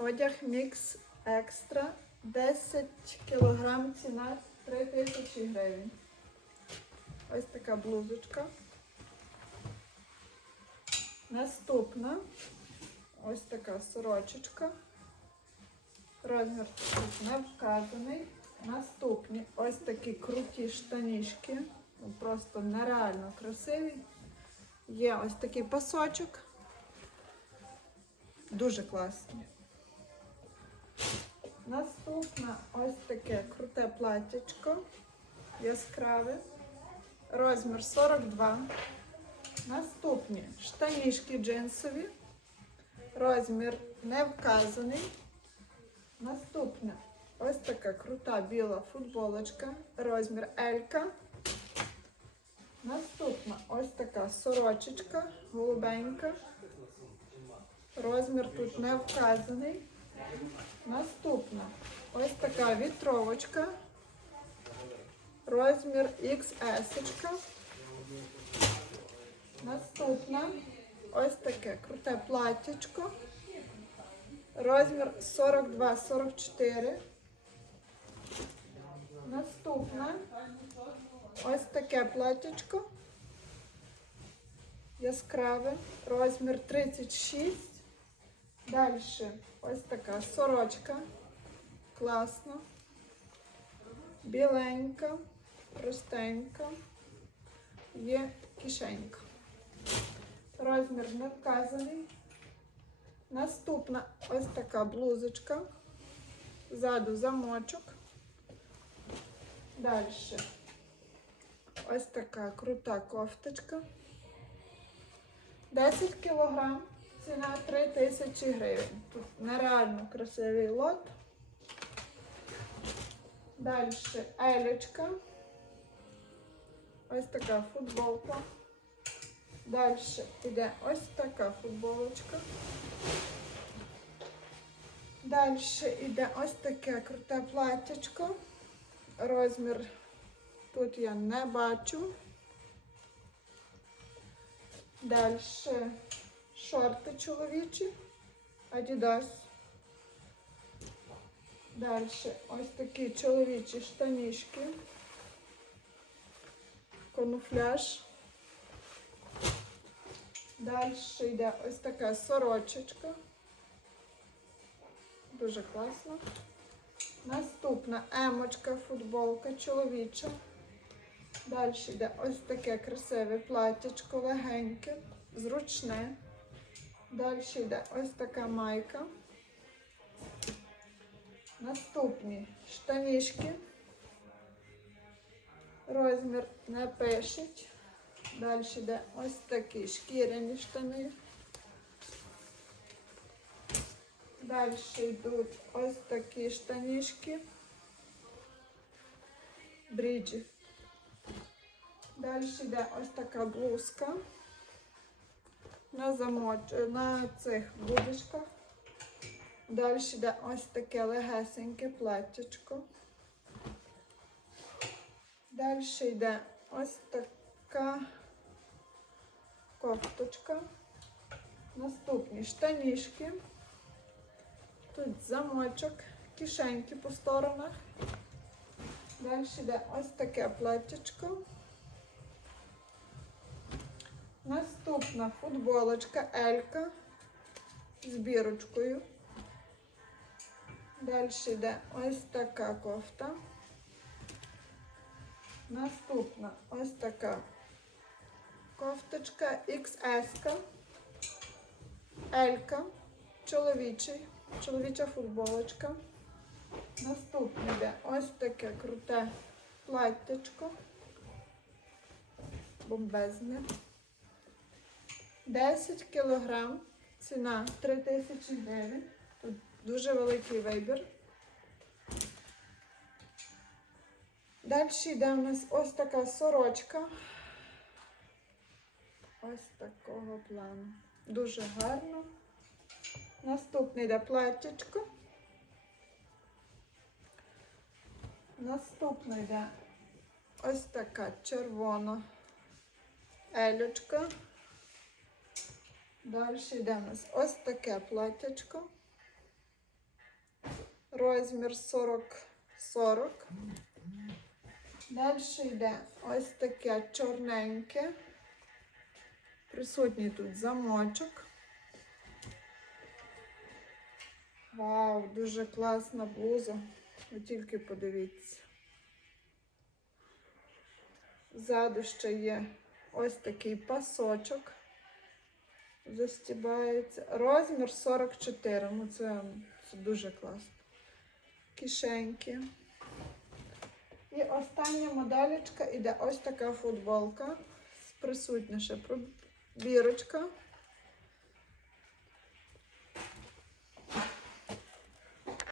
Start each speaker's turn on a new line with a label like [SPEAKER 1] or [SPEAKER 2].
[SPEAKER 1] Одяг мікс екстра 10 кг ціна 3 тисячі гривень. Ось така блузочка. Наступна ось така сорочечка. Розмір тут не вказаний. Наступні ось такі круті штанішки. Ну, Просто нереально красиві. Є ось такий пасочок. Дуже класні. Наступне ось таке круте платтячко. Яскраве. Розмір 42. Наступні штанішки джинсові. Розмір не вказаний. Наступне ось така крута біла футболочка. Розмір Елька. Наступна ось така сорочечка, голубенька. Розмір тут не вказаний. Наступна ось така вітровочка. Розмір XS. Наступна ось таке круте платтячко. Розмір 42-44. Наступна ось таке платтячко. Яскраве. Розмір 36. Далі ось така сорочка. Класна. Біленька, простенька. Є кишенька. Розмір не вказаний. Наступна ось така блузочка. Ззаду замочок. Далі ось така крута кофточка. 10 кілограм. Ціна 3 тисячі гривень. Тут нереально красивий лот. Далі елечка. Ось така футболка. Далі йде ось така футболочка. Далі йде ось таке круте платтячко. Розмір тут я не бачу. Далі шорти чоловічі, Adidas. Далі ось такі чоловічі штанішки. Конуфляж. Далі йде ось така сорочечка. Дуже класно. Наступна емочка, футболка чоловіча. Далі йде ось таке красиве платтячко, легеньке, зручне. Далі йде ось така майка. Наступні штанішки. Розмір не пишуть. Далі йде ось такі шкіряні штани. Далі йдуть ось такі штанішки. Бріджі. Далі йде ось така блузка На замоч... на цих будочках. Далі йде ось таке легесеньке платтячко. Далі йде ось така кофточка. Наступні штанішки. Тут замочок, кишеньки по сторонах. Далі йде ось таке платтячко. Наступна футболочка Елька з бірочкою. Далі йде ось така кофта. Наступна ось така кофточка XS. Елька. Чоловічий. Чоловіча футболочка. Наступне йде ось таке круте платтячко. Бомбезне. 10 кілограм. Ціна 3 тисячі гривень. Тут дуже великий вибір. Далі йде у нас ось така сорочка. Ось такого плану. Дуже гарно. Наступне йде платтячко. Наступне йде ось така червона елючка. Далі йде у нас ось таке платтячко. розмір 40 40. Далі йде ось таке чорненьке. Присутній тут замочок. Вау, дуже класна блуза. Ви тільки подивіться. Ззаду ще є ось такий пасочок. Застібається. Розмір 44. Ну це, це дуже класно. Кишеньки. І остання моделечка іде ось така футболка. Присутня ще пробірочка.